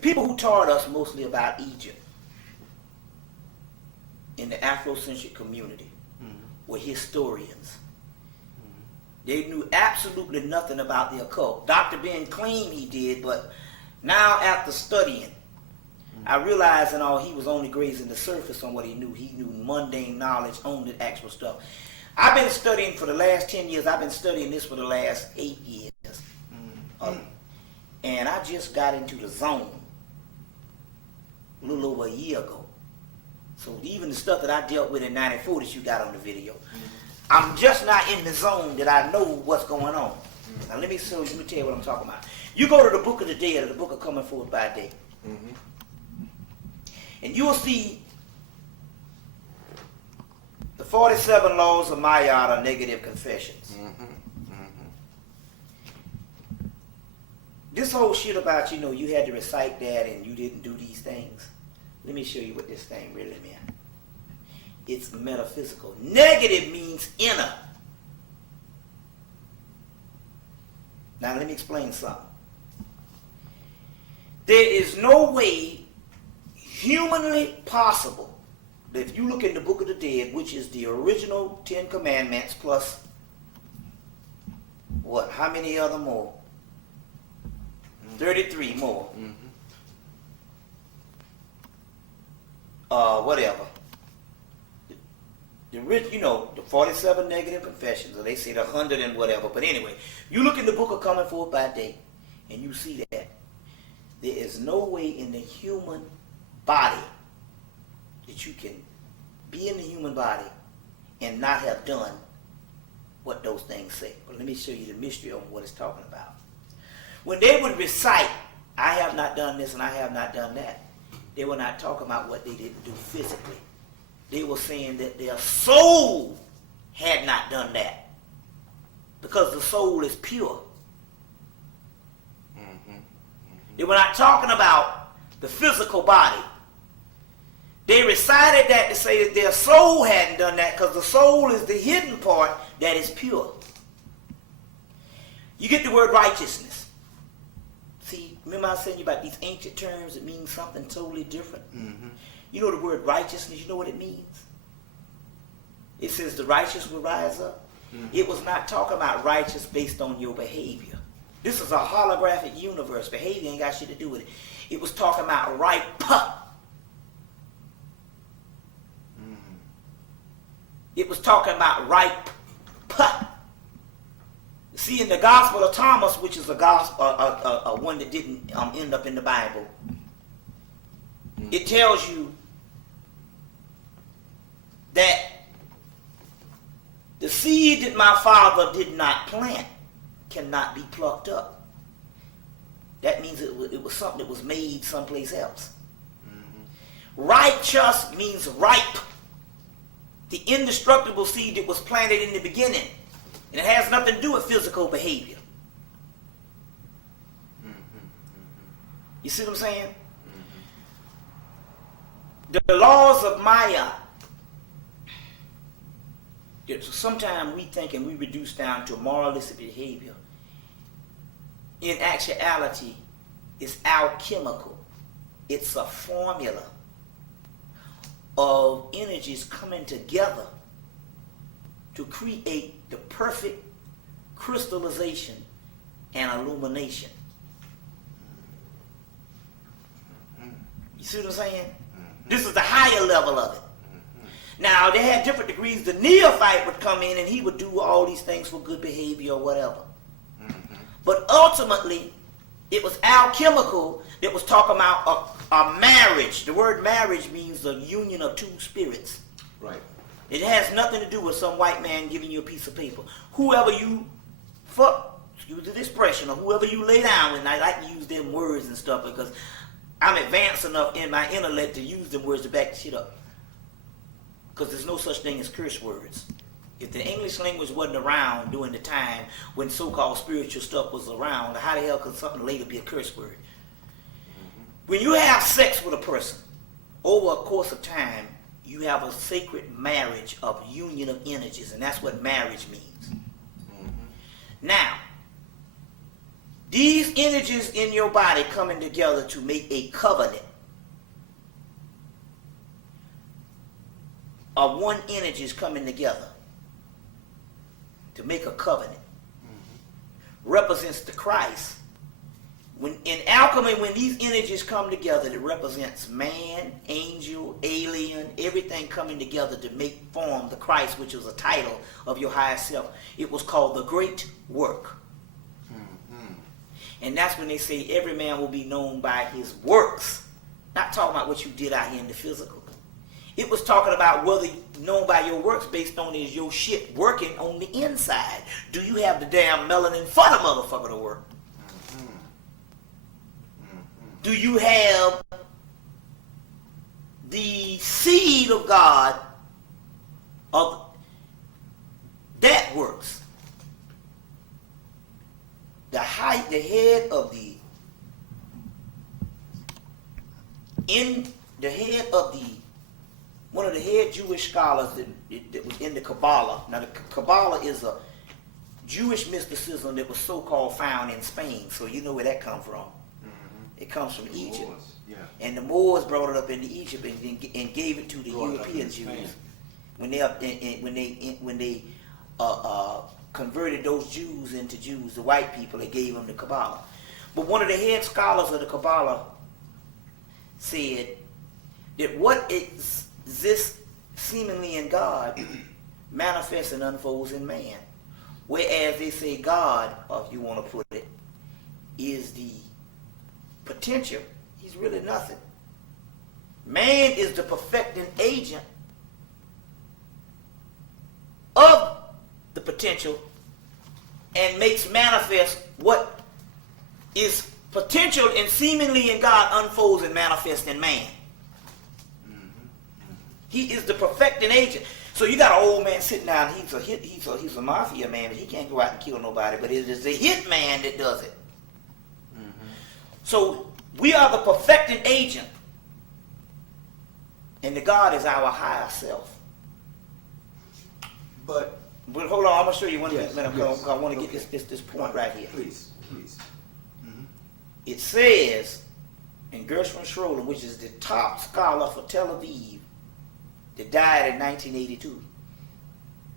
people who taught us mostly about Egypt in the Afrocentric community were historians. They knew absolutely nothing about the occult. Dr. Ben claimed he did, but now after studying, I realized and all he was only grazing the surface on what he knew. He knew mundane knowledge on the actual stuff. I've been studying for the last 10 years. I've been studying this for the last 8 years. And I just got into the zone a little over a year ago. So even the stuff that I dealt with in 94 that you got on the video, I'm just not in the zone that I know what's going on. Now let me tell you what I'm talking about. You go to the Book of the Dead, or the Book of Coming Forth by Day, and you will see the 47 laws of Maya are negative confessions. This whole shit about, you had to recite that and you didn't do these things. Let me show you what this thing really meant. It's metaphysical. Negative means inner. Now let me explain something. There is no way humanly possible that if you look in the Book of the Dead, which is the original 10 Commandments plus what? How many other more? 33 more. Whatever. The 47 negative confessions, or they say the 100 and whatever. But anyway, you look in the Book of Coming Forth by Day, and you see that there is no way in the human body that you can be in the human body and not have done what those things say. But let me show you the mystery on what it's talking about. When they would recite, I have not done this and I have not done that, they were not talking about what they didn't do physically. They were saying that their soul had not done that, because the soul is pure. They were not talking about the physical body. They recited that to say that their soul hadn't done that, because the soul is the hidden part that is pure. You get the word righteousness. See, remember I was telling you about these ancient terms that mean something totally different? You know the word righteousness, you know what it means? It says the righteous will rise up. It was not talking about righteous based on your behavior. This is a holographic universe. Behavior ain't got shit to do with it. It was talking about right. It was talking about right. See, in the Gospel of Thomas, which is a gospel, one that didn't end up in the Bible, it tells you that the seed that my Father did not plant cannot be plucked up. That means it was something that was made someplace else. Righteous means ripe. The indestructible seed that was planted in the beginning. And it has nothing to do with physical behavior. You see what I'm saying? The laws of Maya, sometimes we think and we reduce down to moralistic behavior. In actuality, it's alchemical. It's a formula of energies coming together to create the perfect crystallization and illumination. You see what I'm saying? This is the higher level of it. Now, they had different degrees. The neophyte would come in and he would do all these things for good behavior or whatever. But ultimately, it was alchemical that was talking about a marriage. The word marriage means the union of two spirits. Right. It has nothing to do with some white man giving you a piece of paper. Whoever you fuck, excuse the expression, or whoever you lay down with, and I like to use them words and stuff because I'm advanced enough in my intellect to use them words to back the shit up. Because there's no such thing as curse words. If the English language wasn't around during the time when so-called spiritual stuff was around, how the hell could something later be a curse word? When you have sex with a person, over a course of time, you have a sacred marriage of union of energies, and that's what marriage means. Now, These energies in your body coming together to make a covenant are one energies coming together to make a covenant. Represents the Christ. When in alchemy, when these energies come together, it represents man, angel, alien, everything coming together to make form the Christ, which was a title of your higher self. It was called the Great Work. And that's when they say every man will be known by his works. Not talking about what you did out here in the physical. It was talking about whether you known by your works based on is your shit working on the inside. Do you have the damn melanin for the motherfucker to work? Do you have the seed of God of that works? The head of the one of the head Jewish scholars that was in the Kabbalah. Now the Kabbalah is a Jewish mysticism that was so-called found in Spain. So you know where that comes from. It comes from Egypt. Yeah. And the Moors brought it up into Egypt and gave it to the European Jews. When they converted those Jews into Jews, the white people, they gave them the Kabbalah. But one of the head scholars of the Kabbalah said that what exists seemingly in God manifests and unfolds in man. Whereas they say God, or if you want to put it, is the potential. He's really nothing. Man is the perfecting agent of the potential and makes manifest what is potential and seemingly in God unfolds and manifests in man. He is the perfecting agent. So you got an old man sitting down. He's a mafia man, but he can't go out and kill nobody. But it is the hit man that does it. So we are the perfecting agent, and the God is our higher self. But hold on, I'm gonna show you one minute. I want to get this point right here. Please. It says in Gershwin Schroeder, which is the top scholar for Tel Aviv, that died in 1982.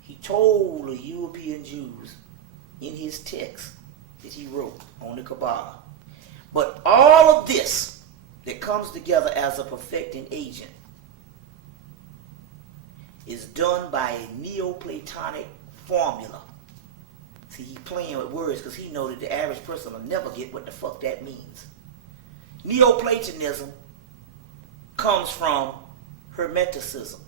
He told the European Jews in his text that he wrote on the Kabbalah. But all of this that comes together as a perfecting agent is done by a Neoplatonic formula. See, he's playing with words because he knows that the average person will never get what the fuck that means. Neoplatonism comes from Hermeticism.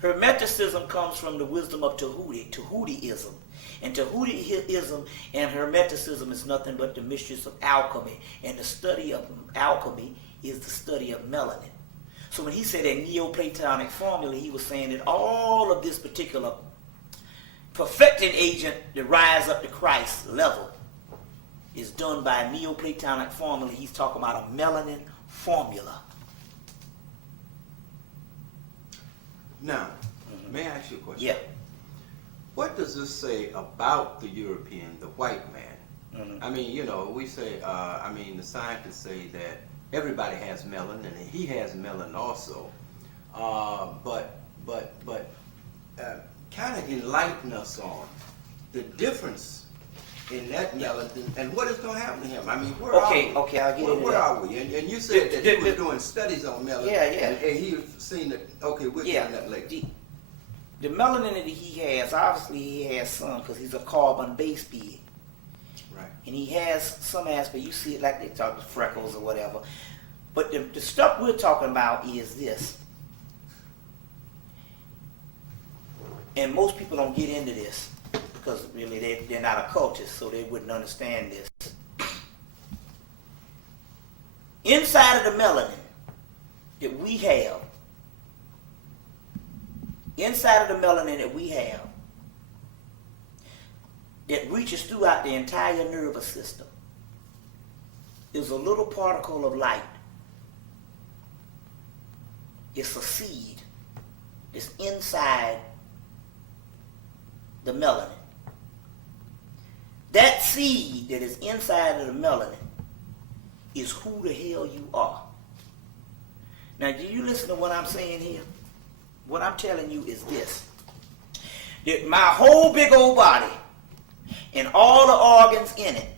Hermeticism comes from the wisdom of Tahutiism. And Tahutiism and Hermeticism is nothing but the mysteries of alchemy. And the study of alchemy is the study of melanin. So when he said a Neoplatonic formula, he was saying that all of this particular perfecting agent that rise up to Christ's level is done by a Neoplatonic formula. He's talking about a melanin formula. Now, may I ask you a question? Yeah. What does this say about the European, the white man? I mean, you know, we say, the scientists say that everybody has melanin, and he has melanin also. But kind of enlighten us on the difference in that melanin and what is going to happen to him. I mean, where are we? Okay, I'll get into where that. are we? And you said that he was doing studies on melanin. Yeah. And he seen that. Okay, we'll get on that later. The melanin that he has, obviously he has some because he's a carbon-based being. Right. And he has some aspect, you see it like they talk about freckles or whatever. But the stuff we're talking about is this. And most people don't get into this because really they're not occultists, so they wouldn't understand this. Inside of the melanin that we have, that reaches throughout the entire nervous system, is a little particle of light. It's a seed. It's inside the melanin. That seed that is inside of the melanin is who the hell you are. Now, do you listen to what I'm saying here? What I'm telling you is this. That my whole big old body and all the organs in it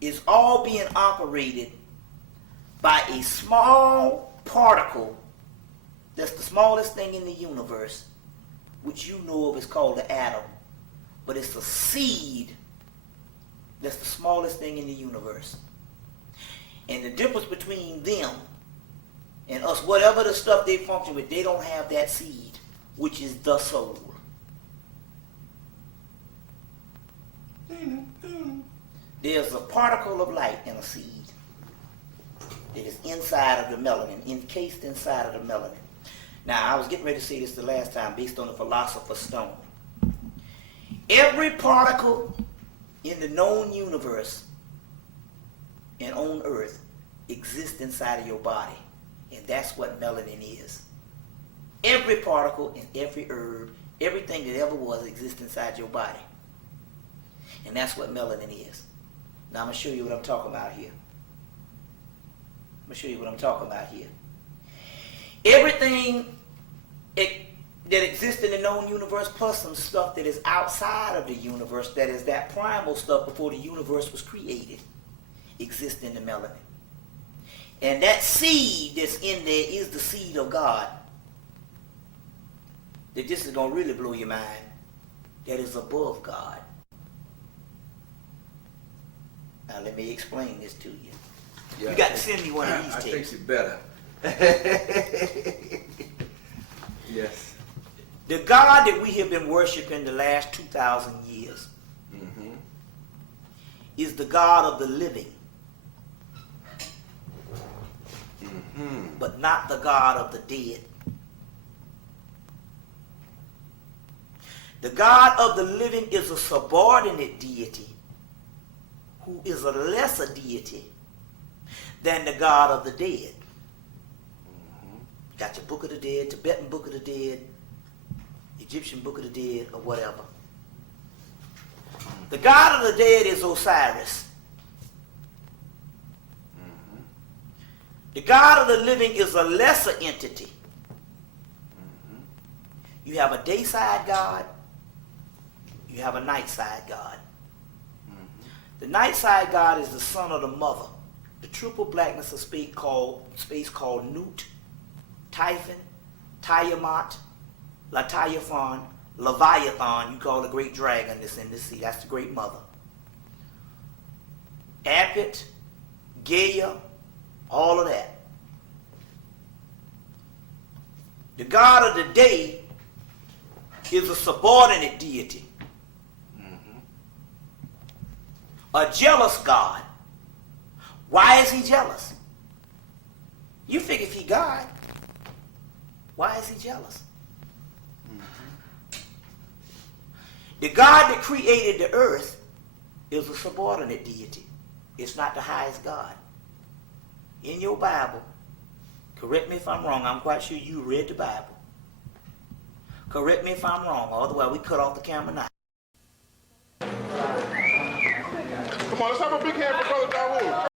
is all being operated by a small particle that's the smallest thing in the universe, which you know of is called the atom. But it's the seed that's the smallest thing in the universe. And the difference between them and us, whatever the stuff they function with, they don't have that seed, which is the soul. There's a particle of light in a seed that is inside of the melanin, encased inside of the melanin. Now, I was getting ready to say this the last time based on the Philosopher's Stone. Every particle in the known universe and on earth exists inside of your body. And that's what melanin is. Every particle and every herb, everything that ever was exists inside your body. And that's what melanin is. Now I'm going to show you what I'm talking about here. Everything that exists in the known universe plus some stuff that is outside of the universe, that is that primal stuff before the universe was created, exists in the melanin. And that seed that's in there is the seed of God. That this is going to really blow your mind. That is above God. Now let me explain this to you. Yeah, you got to send me one of these tapes. I think you better. Yes. The God that we have been worshiping the last 2,000 years is the God of the living. But not the God of the dead. The God of the living is a subordinate deity who is a lesser deity than the God of the dead. Got your Book of the Dead, Tibetan Book of the Dead, Egyptian Book of the Dead, or whatever. The God of the dead is Osiris. The God of the living is a lesser entity. You have a day-side God. You have a night-side God. The night-side God is the son of the mother. The triple blackness of space called Nut, Typhon, Tiamat, Latayaphon, Leviathan, you call the great dragon that's in the sea. That's the great mother. Apit, Gaia, all of that. The God of the day is a subordinate deity. A jealous God. Why is he jealous? You figure if he God, why is he jealous? The God that created the earth is a subordinate deity. It's not the highest God. In your Bible, correct me if I'm wrong, I'm quite sure you read the Bible. Correct me if I'm wrong, otherwise we cut off the camera now. Come on, let's have a big hand for